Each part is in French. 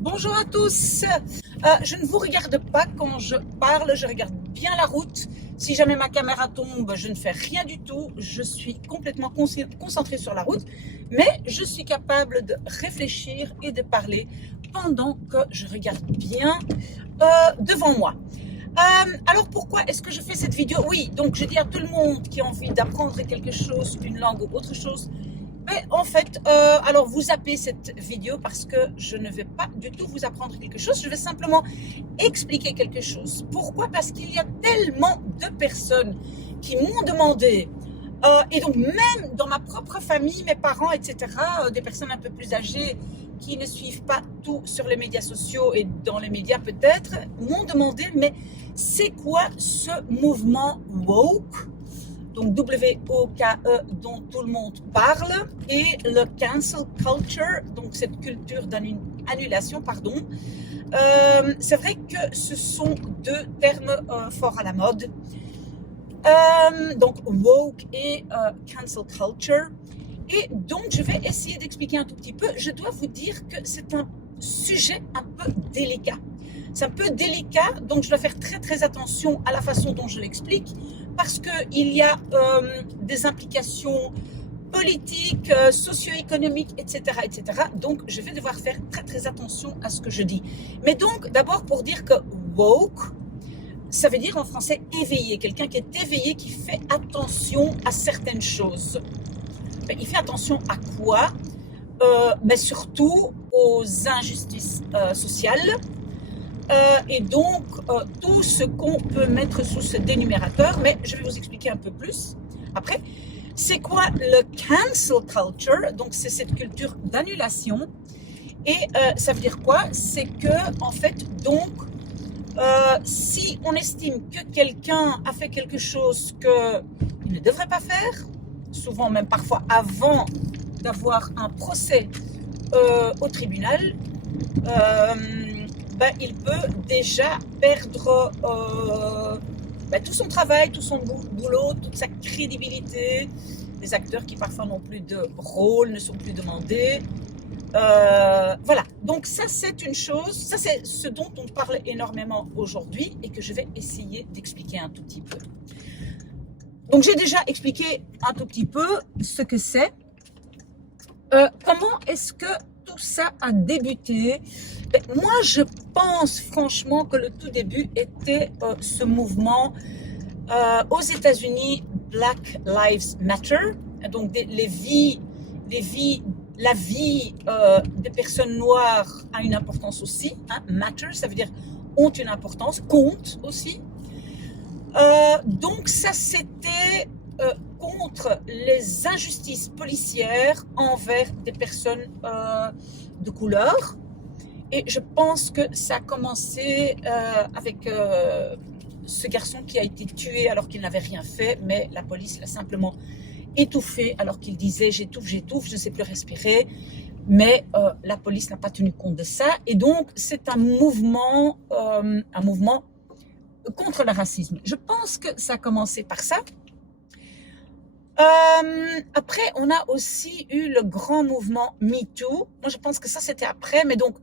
Bonjour à tous. Je ne vous regarde pas quand je parle, je regarde bien la route. Si jamais ma caméra tombe, je ne fais rien du tout. Je suis complètement concentrée sur la route, mais je suis capable de réfléchir et de parler pendant que je regarde bien devant moi. Alors pourquoi est-ce que je fais cette vidéo? Oui, donc je dis à tout le monde qui a envie d'apprendre quelque chose, une langue ou autre chose, mais en fait, alors vous zappez cette vidéo parce que je ne vais pas du tout vous apprendre quelque chose, je vais simplement expliquer quelque chose. Pourquoi? Parce qu'il y a tellement de personnes qui m'ont demandé, et donc même dans ma propre famille, mes parents, etc., des personnes un peu plus âgées qui ne suivent pas tout sur les médias sociaux et dans les médias peut-être, m'ont demandé, mais c'est quoi ce mouvement woke? Donc W-O-K-E dont tout le monde parle, et le cancel culture, donc cette culture d'annulation, pardon. C'est vrai que ce sont deux termes forts à la mode. Donc woke et cancel culture. Et donc je vais essayer d'expliquer un tout petit peu. Je dois vous dire que c'est un sujet un peu délicat. C'est un peu délicat, donc je dois faire très très attention à la façon dont je l'explique, parce qu'il y a des implications politiques, socio-économiques, etc., etc. Donc je vais devoir faire très très attention à ce que je dis. Mais donc d'abord pour dire que woke, ça veut dire en français éveillé, quelqu'un qui est éveillé, qui fait attention à certaines choses. Ben, il fait attention à quoi? Mais surtout aux injustices sociales. Et donc, tout ce qu'on peut mettre sous ce dénumérateur, mais je vais vous expliquer un peu plus après. C'est quoi le cancel culture? Donc, c'est cette culture d'annulation. Et ça veut dire quoi? C'est que, en fait, donc, si on estime que quelqu'un a fait quelque chose qu'il ne devrait pas faire, souvent même parfois avant d'avoir un procès au tribunal, ben, il peut déjà perdre tout son travail, tout son boulot, toute sa crédibilité. Les acteurs qui parfois n'ont plus de rôle, ne sont plus demandés. Voilà, donc ça c'est une chose, ça c'est ce dont on parle énormément aujourd'hui et que je vais essayer d'expliquer un tout petit peu. Donc j'ai déjà expliqué un tout petit peu ce que c'est. Comment est-ce que tout ça a débuté? Ben, moi, je pense franchement que le tout début était ce mouvement aux États-Unis, Black Lives Matter. Donc la vie des personnes noires a une importance aussi. Hein, matter, ça veut dire ont une importance, compte aussi. Donc ça, c'était contre les injustices policières envers des personnes de couleur. Et je pense que ça a commencé avec ce garçon qui a été tué alors qu'il n'avait rien fait, mais la police l'a simplement étouffé alors qu'il disait « j'étouffe, je ne sais plus respirer ». Mais la police n'a pas tenu compte de ça. Et donc, c'est un mouvement contre le racisme. Je pense que ça a commencé par ça. Après, on a aussi eu le grand mouvement MeToo. Moi, je pense que ça, c'était après. Mais donc,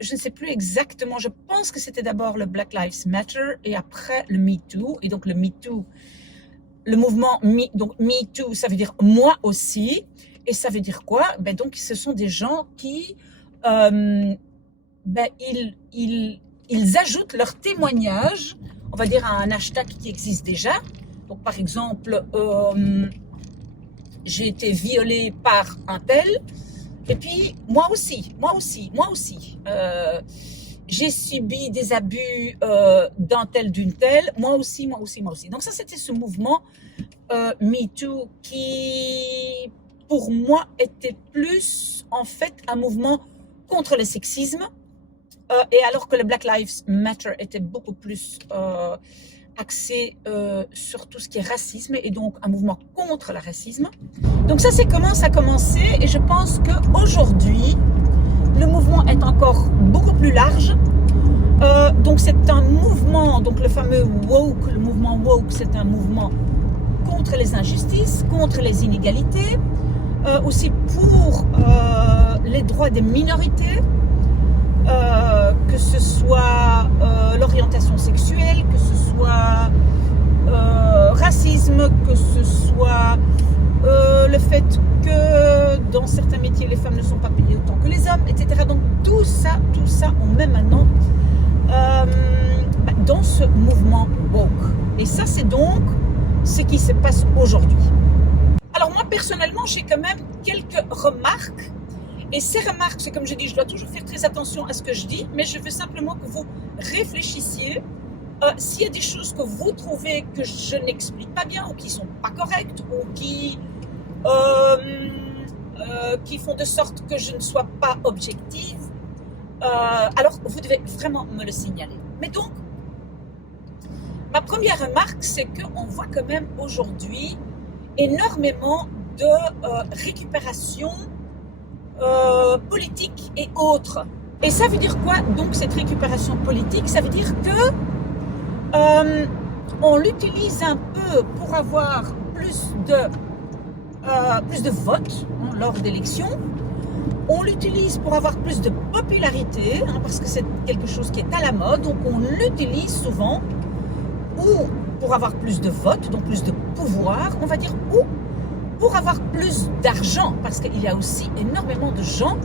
je ne sais plus exactement. Je pense que c'était d'abord le Black Lives Matter et après le MeToo. Et donc, le MeToo, le mouvement MeToo, ça veut dire moi aussi. Et ça veut dire quoi? Ben, donc, ce sont des gens qui, ils ajoutent leur témoignage, on va dire à un hashtag qui existe déjà. Donc, par exemple, j'ai été violée par un tel, et puis moi aussi. J'ai subi des abus d'un tel, d'une telle, moi aussi. Donc ça, c'était ce mouvement MeToo qui, pour moi, était plus, en fait, un mouvement contre le sexisme, et alors que le Black Lives Matter était beaucoup plus axé sur tout ce qui est racisme, et donc un mouvement contre le racisme. Donc ça, c'est comment ça a commencé, et je pense qu'aujourd'hui, le mouvement est encore beaucoup plus large. Donc c'est un mouvement, donc le fameux woke, le mouvement woke, c'est un mouvement contre les injustices, contre les inégalités, aussi pour les droits des minorités, sexisme, que ce soit le fait que dans certains métiers, les femmes ne sont pas payées autant que les hommes, etc. Donc tout ça, on met maintenant dans ce mouvement woke. Et ça, c'est donc ce qui se passe aujourd'hui. Alors moi, personnellement, j'ai quand même quelques remarques. Et ces remarques, c'est comme je dis, je dois toujours faire très attention à ce que je dis, mais je veux simplement que vous réfléchissiez. S'il y a des choses que vous trouvez que je n'explique pas bien, ou qui ne sont pas correctes, ou qui font de sorte que je ne sois pas objective, alors vous devez vraiment me le signaler. Mais donc, ma première remarque, c'est qu'on voit quand même aujourd'hui énormément de récupération politique et autres. Et ça veut dire quoi, donc, cette récupération politique? Ça veut dire que on l'utilise un peu pour avoir plus de votes lors d'élections. On l'utilise pour avoir plus de popularité, parce que c'est quelque chose qui est à la mode. Donc on l'utilise souvent ou pour avoir plus de votes, donc plus de pouvoir, on va dire, ou pour avoir plus d'argent, parce qu'il y a aussi énormément de gens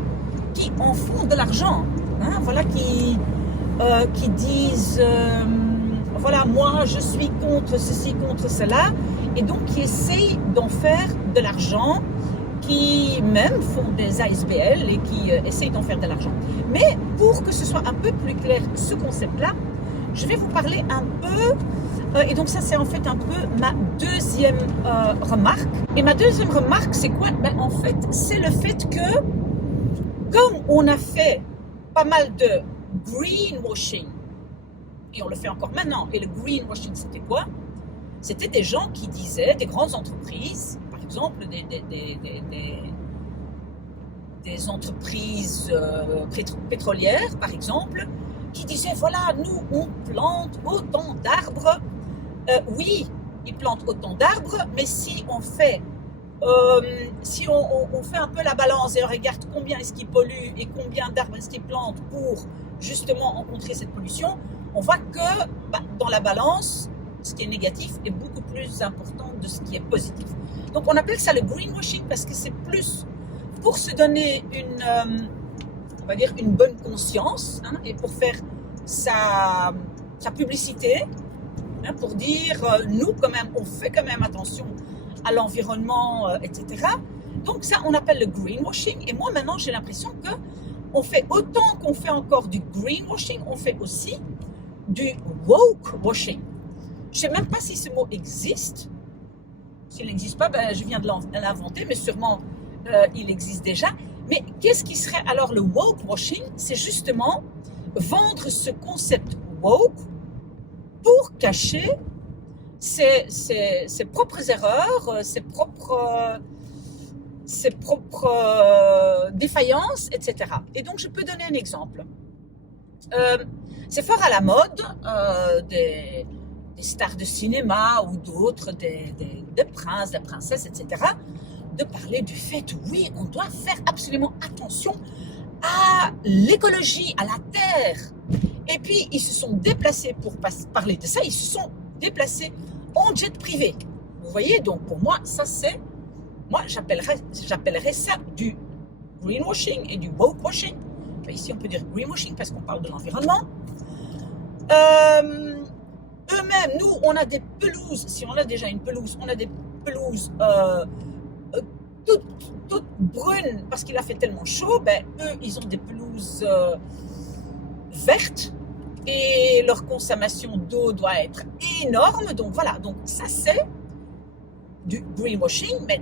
qui en font de l'argent, voilà, qui disent voilà, moi je suis contre ceci, contre cela, et donc qui essayent d'en faire de l'argent, qui même font des ASBL et qui essayent d'en faire de l'argent. Mais pour que ce soit un peu plus clair ce concept-là, je vais vous parler un peu, et donc ça c'est en fait un peu ma deuxième remarque. Et ma deuxième remarque, c'est quoi? En fait, c'est le fait que, comme on a fait pas mal de greenwashing, et on le fait encore maintenant, et le greenwashing c'était quoi? C'était des gens qui disaient, des grandes entreprises, par exemple des entreprises pétrolières par exemple, qui disaient voilà, nous on plante autant d'arbres. Oui, ils plantent autant d'arbres, mais si on fait on fait un peu la balance et on regarde combien est-ce qu'ils polluent et combien d'arbres est-ce qu'ils plantent pour justement rencontrer cette pollution, on voit que dans la balance, ce qui est négatif est beaucoup plus important de ce qui est positif. Donc on appelle ça le greenwashing parce que c'est plus pour se donner on va dire une bonne conscience, et pour faire sa publicité, pour dire nous quand même, on fait quand même attention à l'environnement, etc. Donc ça on appelle le greenwashing. Et moi maintenant j'ai l'impression que on fait autant qu'on fait encore du greenwashing, on fait aussi du wokewashing. Je ne sais même pas si ce mot existe. S'il n'existe pas, je viens de l'inventer, mais sûrement il existe déjà. Mais qu'est-ce qui serait alors le wokewashing? C'est justement vendre ce concept woke pour cacher ses propres erreurs, ses propres défaillances, etc. Et donc, je peux donner un exemple. C'est fort à la mode des stars de cinéma ou d'autres, des princes, des princesses, etc., de parler du fait, oui, on doit faire absolument attention à l'écologie, à la terre. Et puis, ils se sont déplacés pour parler de ça, ils se sont déplacés en jet privé. Vous voyez, donc pour moi, ça c'est, moi j'appellerais ça du greenwashing et du wokewashing. Enfin, ici, on peut dire greenwashing parce qu'on parle de l'environnement. Eux-mêmes, nous, on a des pelouses, si on a déjà une pelouse, on a des pelouses toutes brunes parce qu'il a fait tellement chaud. Eux, ils ont des pelouses vertes et leur consommation d'eau doit être énorme. Donc voilà, donc ça c'est du greenwashing, mais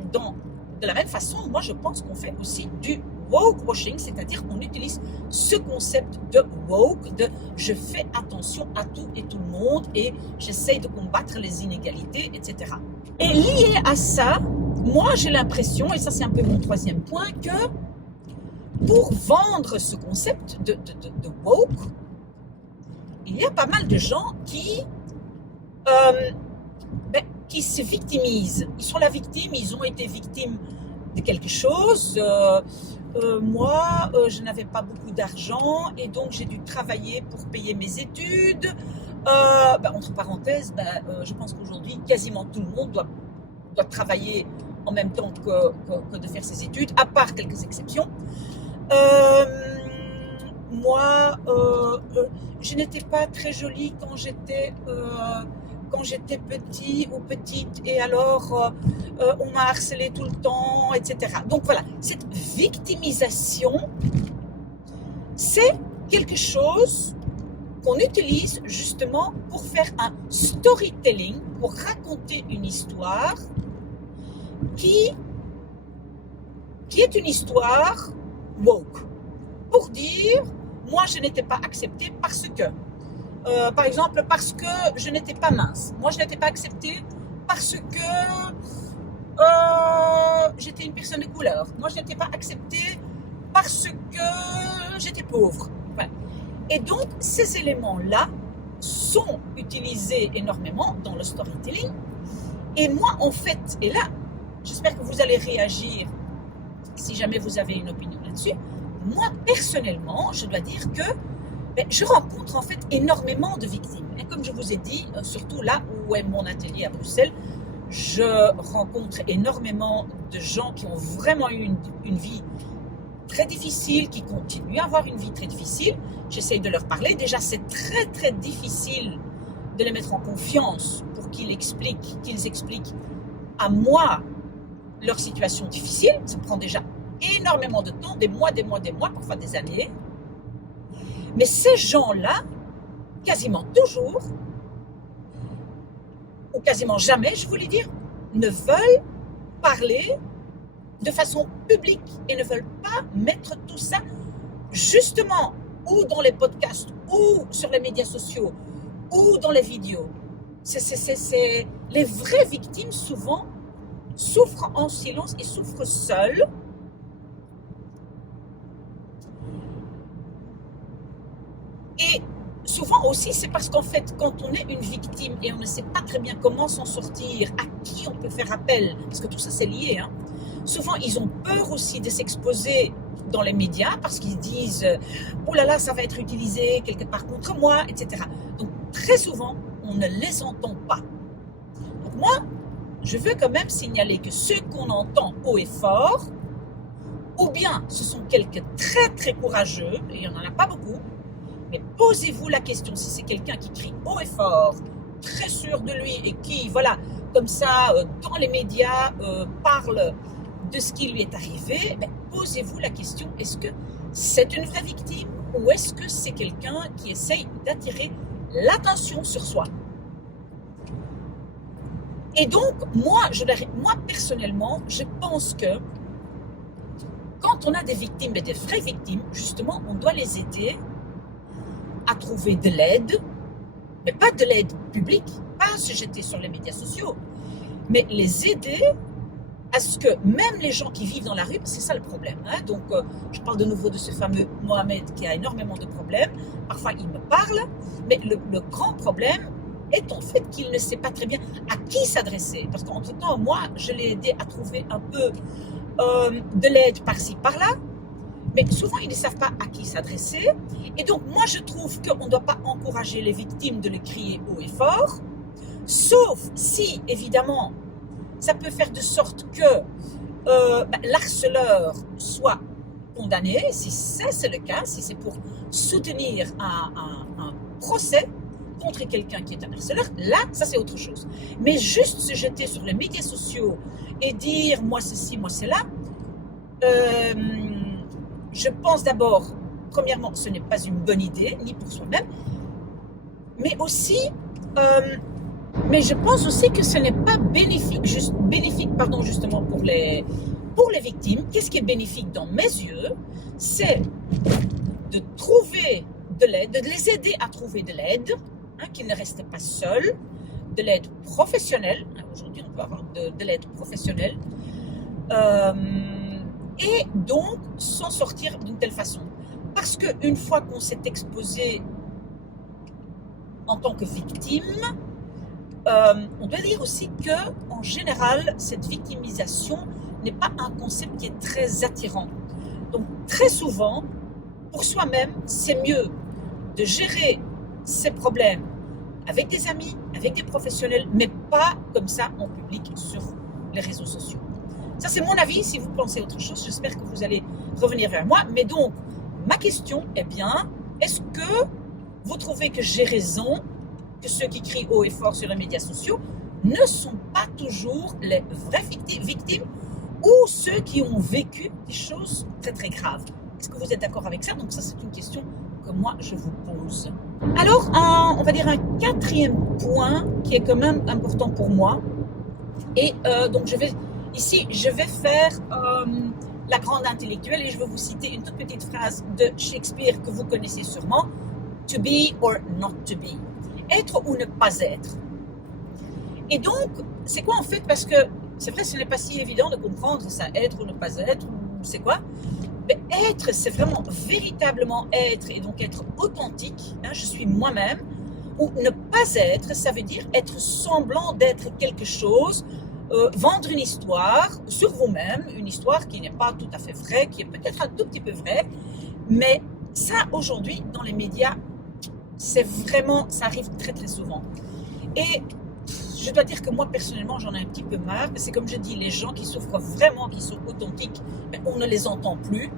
de la même façon, moi je pense qu'on fait aussi du wokewashing, c'est-à-dire on utilise ce concept de woke, de je fais attention à tout et tout le monde et j'essaye de combattre les inégalités, etc. Et lié à ça, moi j'ai l'impression, et ça c'est un peu mon troisième point, que pour vendre ce concept de woke, il y a pas mal de gens qui se victimisent. Ils sont la victime, ils ont été victimes de quelque chose. Moi, je n'avais pas beaucoup d'argent et donc j'ai dû travailler pour payer mes études. Entre parenthèses, je pense qu'aujourd'hui, quasiment tout le monde doit travailler en même temps que de faire ses études, à part quelques exceptions. Moi, je n'étais pas très jolie quand j'étais petit ou petite, et alors on m'a harcelée tout le temps, etc. Donc voilà, cette victimisation, c'est quelque chose qu'on utilise justement pour faire un storytelling, pour raconter une histoire qui est une histoire woke. Pour dire, moi je n'étais pas acceptée parce que, par exemple, parce que je n'étais pas mince. Moi je n'étais pas acceptée parce que j'étais une personne de couleur. Moi je n'étais pas acceptée parce que j'étais pauvre. Voilà. Et donc ces éléments-là sont utilisés énormément dans le storytelling. Et moi en fait, et là, j'espère que vous allez réagir si jamais vous avez une opinion là-dessus. Moi, personnellement, je dois dire que je rencontre en fait énormément de victimes. Et comme je vous ai dit, surtout là où est mon atelier à Bruxelles, je rencontre énormément de gens qui ont vraiment eu une vie très difficile, qui continuent à avoir une vie très difficile. J'essaye de leur parler. Déjà, c'est très très difficile de les mettre en confiance pour qu'ils expliquent à moi leur situation difficile. Ça prend déjà énormément de temps, des mois, parfois des années. Mais ces gens-là, quasiment toujours, ou quasiment jamais, je voulais dire, ne veulent parler de façon publique et ne veulent pas mettre tout ça justement ou dans les podcasts ou sur les médias sociaux ou dans les vidéos. Les vraies victimes souvent souffrent en silence et souffrent seules. Et souvent aussi, c'est parce qu'en fait, quand on est une victime et on ne sait pas très bien comment s'en sortir, à qui on peut faire appel, parce que tout ça c'est lié, hein. Souvent ils ont peur aussi de s'exposer dans les médias parce qu'ils disent « Oh là là, ça va être utilisé quelque part contre moi, etc. » Donc très souvent, on ne les entend pas. Donc moi, je veux quand même signaler que ceux qu'on entend haut et fort, ou bien ce sont quelques très très courageux, et il n'y en a pas beaucoup, mais posez-vous la question, si c'est quelqu'un qui crie haut et fort, très sûr de lui, et qui, voilà, comme ça, dans les médias, parle de ce qui lui est arrivé, posez-vous la question, est-ce que c'est une vraie victime ou est-ce que c'est quelqu'un qui essaye d'attirer l'attention sur soi? Et donc, moi personnellement, je pense que quand on a des victimes, et des vraies victimes, justement, on doit les aider à trouver de l'aide, mais pas de l'aide publique, pas se jeter sur les médias sociaux, mais les aider à ce que même les gens qui vivent dans la rue, c'est ça le problème, hein, donc je parle de nouveau de ce fameux Mohamed qui a énormément de problèmes, parfois il me parle, mais le grand problème est en fait qu'il ne sait pas très bien à qui s'adresser, parce qu'entre-temps, moi, je l'ai aidé à trouver un peu de l'aide par-ci, par-là, mais souvent, ils ne savent pas à qui s'adresser. Et donc, moi, je trouve qu'on ne doit pas encourager les victimes de le crier haut et fort, sauf si, évidemment, ça peut faire de sorte que l'harceleur soit condamné, si c'est le cas, si c'est pour soutenir un procès contre quelqu'un qui est un harceleur, là, ça c'est autre chose. Mais juste se jeter sur les médias sociaux et dire « moi ceci, moi cela », je pense d'abord, premièrement, ce n'est pas une bonne idée, ni pour soi-même, mais aussi, mais je pense aussi que ce n'est pas bénéfique justement pour les victimes. Qu'est-ce qui est bénéfique dans mes yeux? C'est de trouver de l'aide, de les aider à trouver de l'aide, hein, qu'ils ne restent pas seuls, de l'aide professionnelle. Aujourd'hui, on peut avoir de l'aide professionnelle. Et donc s'en sortir d'une telle façon. Parce qu'une fois qu'on s'est exposé en tant que victime, on doit dire aussi que, en général, cette victimisation n'est pas un concept qui est très attirant. Donc très souvent, pour soi-même, c'est mieux de gérer ses problèmes avec des amis, avec des professionnels, mais pas comme ça en public sur les réseaux sociaux. Ça, c'est mon avis. Si vous pensez autre chose, j'espère que vous allez revenir vers moi. Mais donc, ma question est bien, est-ce que vous trouvez que j'ai raison, que ceux qui crient haut et fort sur les médias sociaux ne sont pas toujours les vraies victimes ou ceux qui ont vécu des choses très très graves? Est-ce que vous êtes d'accord avec ça? Donc ça, c'est une question que moi, je vous pose. Alors, on va dire un quatrième point qui est quand même important pour moi. Et donc, je vais faire la grande intellectuelle et je vais vous citer une toute petite phrase de Shakespeare que vous connaissez sûrement. To be or not to be. Être ou ne pas être. Et donc, c'est quoi en fait? Parce que c'est vrai, ce n'est pas si évident de comprendre ça, être ou ne pas être, c'est quoi? Mais être, c'est vraiment véritablement être et donc être authentique, hein, je suis moi-même, ou ne pas être, ça veut dire être semblant d'être quelque chose, vendre une histoire sur vous-même, une histoire qui n'est pas tout à fait vraie, qui est peut-être un tout petit peu vraie, mais ça aujourd'hui dans les médias, c'est vraiment, ça arrive très très souvent. Et je dois dire que moi personnellement j'en ai un petit peu marre, c'est comme je dis, les gens qui souffrent vraiment, qui sont authentiques, ben, on ne les entend plus,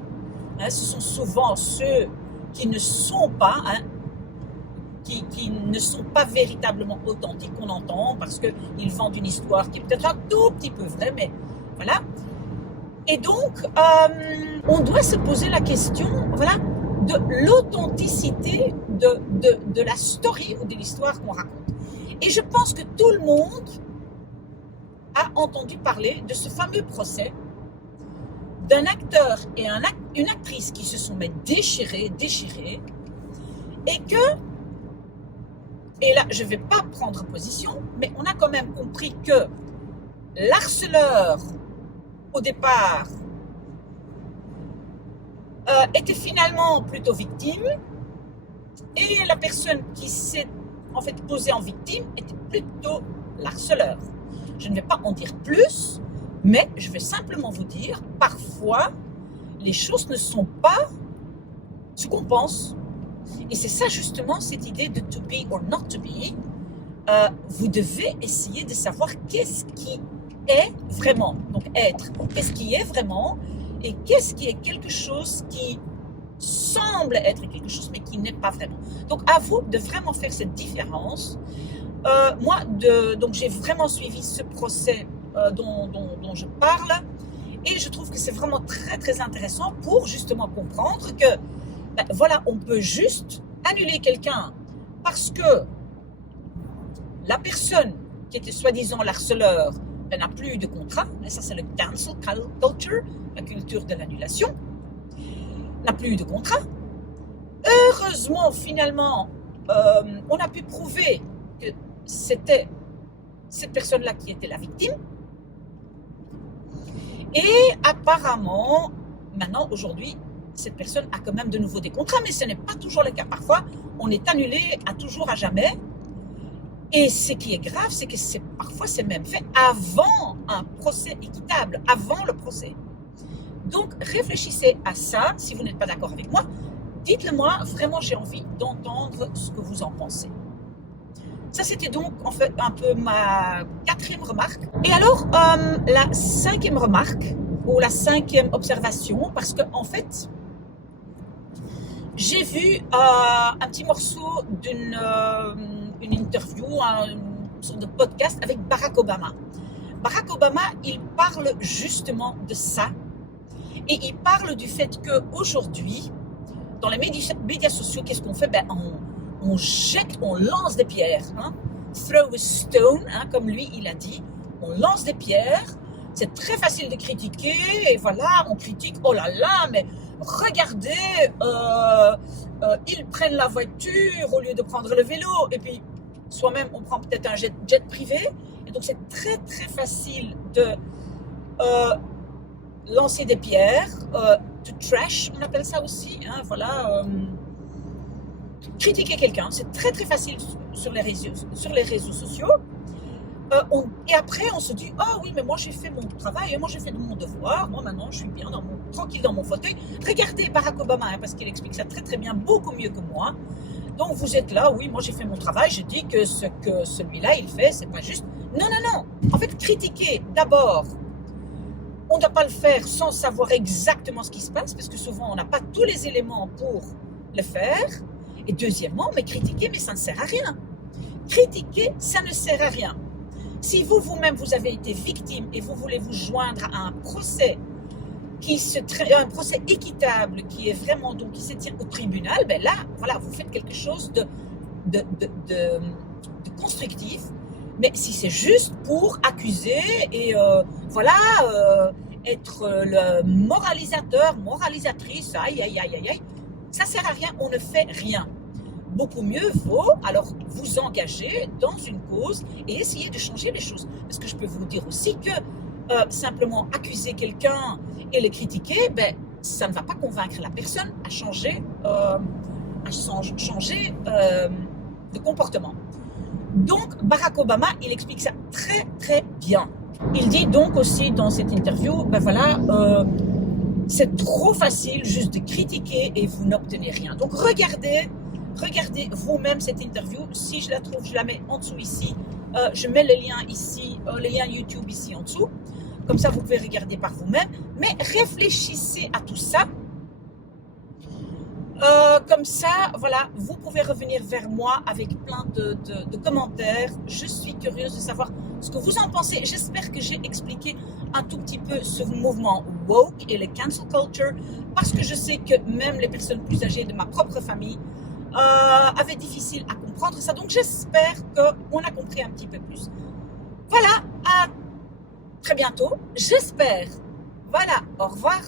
hein, ce sont souvent ceux qui ne sont pas, hein, qui ne sont pas véritablement authentiques qu'on entend parce qu'ils vendent une histoire qui est peut-être un tout petit peu vraie, mais voilà. Et donc, on doit se poser la question, voilà, de l'authenticité de la story ou de l'histoire qu'on raconte. Et je pense que tout le monde a entendu parler de ce fameux procès d'un acteur et une actrice qui se sont déchirés, et que, et là je ne vais pas prendre position, mais on a quand même compris que l'harceleur, au départ, était finalement plutôt victime, et la personne qui s'est en fait posée en victime était plutôt l'harceleur. Je ne vais pas en dire plus, mais je vais simplement vous dire, parfois, les choses ne sont pas ce qu'on pense. Et c'est ça justement, cette idée de to be or not to be. Vous devez essayer de savoir qu'est-ce qui est vraiment, donc être, qu'est-ce qui est vraiment, et qu'est-ce qui est quelque chose qui semble être quelque chose, mais qui n'est pas vraiment. Donc, à vous de vraiment faire cette différence. Donc j'ai vraiment suivi ce procès dont je parle, et je trouve que c'est vraiment très, très intéressant pour justement comprendre que, ben, voilà, on peut juste annuler quelqu'un parce que la personne qui était soi-disant l'harceleur n'a plus de contrat, et ça c'est le cancel culture, la culture de l'annulation, n'a plus de contrat. Heureusement, finalement, on a pu prouver que c'était cette personne-là qui était la victime. Et apparemment, maintenant, aujourd'hui, cette personne a quand même de nouveau des contrats, mais ce n'est pas toujours le cas. Parfois, on est annulé à toujours, à jamais. Et ce qui est grave, c'est que parfois c'est même fait avant un procès équitable, avant le procès. Donc, réfléchissez à ça. Si vous n'êtes pas d'accord avec moi, dites-le moi. Vraiment, j'ai envie d'entendre ce que vous en pensez. Ça, c'était donc en fait un peu ma quatrième remarque. Et alors, la cinquième remarque, ou la cinquième observation, parce que en fait, j'ai vu un petit morceau d'une interview, une sorte de podcast avec Barack Obama. Barack Obama, il parle justement de ça. Et il parle du fait qu'aujourd'hui, dans les médias sociaux, qu'est-ce qu'on fait? Ben, on jette, on lance des pierres. Hein? Throw a stone, hein, comme lui, il a dit. On lance des pierres. C'est très facile de critiquer. Et voilà, on critique. Oh là là, mais regardez, ils prennent la voiture au lieu de prendre le vélo. Et puis, soi-même, on prend peut-être un jet privé. Et donc, c'est très, très facile de lancer des pierres, to trash, on appelle ça aussi, hein, voilà, critiquer quelqu'un, c'est très très facile sur les réseaux sociaux, et après on se dit, ah oui, mais moi j'ai fait mon travail, moi j'ai fait mon devoir, moi maintenant je suis bien tranquille dans mon fauteuil. Regardez Barack Obama, hein, parce qu'il explique ça très très bien, beaucoup mieux que moi. Donc vous êtes là, oui, moi j'ai fait mon travail, je dis que ce que celui-là il fait, c'est pas juste. Non, non, non. En fait, critiquer d'abord. On ne doit pas le faire sans savoir exactement ce qui se passe, parce que souvent on n'a pas tous les éléments pour le faire. Et deuxièmement, mais critiquer, mais ça ne sert à rien. Critiquer, ça ne sert à rien. Si vous-même, vous avez été victime et vous voulez vous joindre à un procès un procès équitable qui est vraiment, donc, qui se tient au tribunal, ben là, voilà, vous faites quelque chose de constructif. Mais si c'est juste pour accuser et voilà, être le moralisateur, moralisatrice, aïe, aïe, aïe, aïe, aïe, ça sert à rien, on ne fait rien. Beaucoup mieux vaut alors vous engager dans une cause et essayer de changer les choses. Parce que je peux vous dire aussi que simplement accuser quelqu'un et le critiquer, ben, ça ne va pas convaincre la personne à changer de comportement. Donc, Barack Obama, il explique ça très, très bien. Il dit donc aussi dans cette interview, ben voilà, c'est trop facile juste de critiquer et vous n'obtenez rien. Donc, regardez vous-même cette interview. Si je la trouve, je la mets en dessous ici. Je mets le lien ici, le lien YouTube ici en dessous. Comme ça, vous pouvez regarder par vous-même. Mais réfléchissez à tout ça. Comme ça, voilà, vous pouvez revenir vers moi avec plein de commentaires. Je suis curieuse de savoir ce que vous en pensez. J'espère que j'ai expliqué un tout petit peu ce mouvement woke et le cancel culture, parce que je sais que même les personnes plus âgées de ma propre famille avaient difficile à comprendre ça. Donc, j'espère qu'on a compris un petit peu plus. Voilà, à très bientôt, j'espère. Voilà, au revoir.